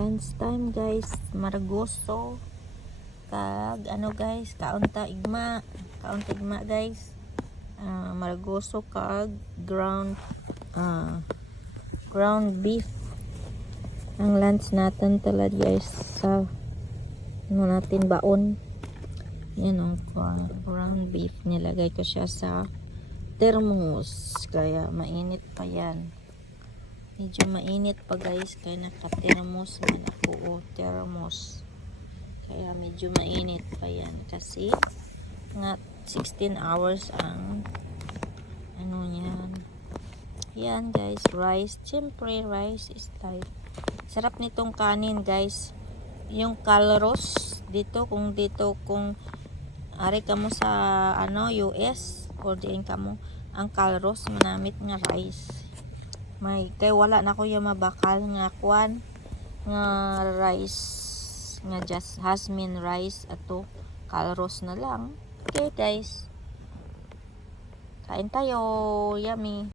Lunch time guys, maragoso kag ano guys, kaunta igma guys. Maragoso kag ground beef ang lunch natin talad guys sa ano natin baon. Yan ang ground beef, nilagay ko siya sa thermos kaya mainit pa yan. Medyo mainit pa guys kaya naka-thermos man ako o thermos. Kaya medyo mainit pa yan kasi nga 16 hours ang ano niyan. Yan guys, rice. Siyempre rice is life. Sarap nitong kanin guys. Yung calros dito kung ari ka mo sa US or diin ka mo ang calros manamit nga rice. May kay wala na ko yung mabakal nga kwan nga rice nga just jasmine rice ato calros na lang. Okay guys, kain tayo, yummy.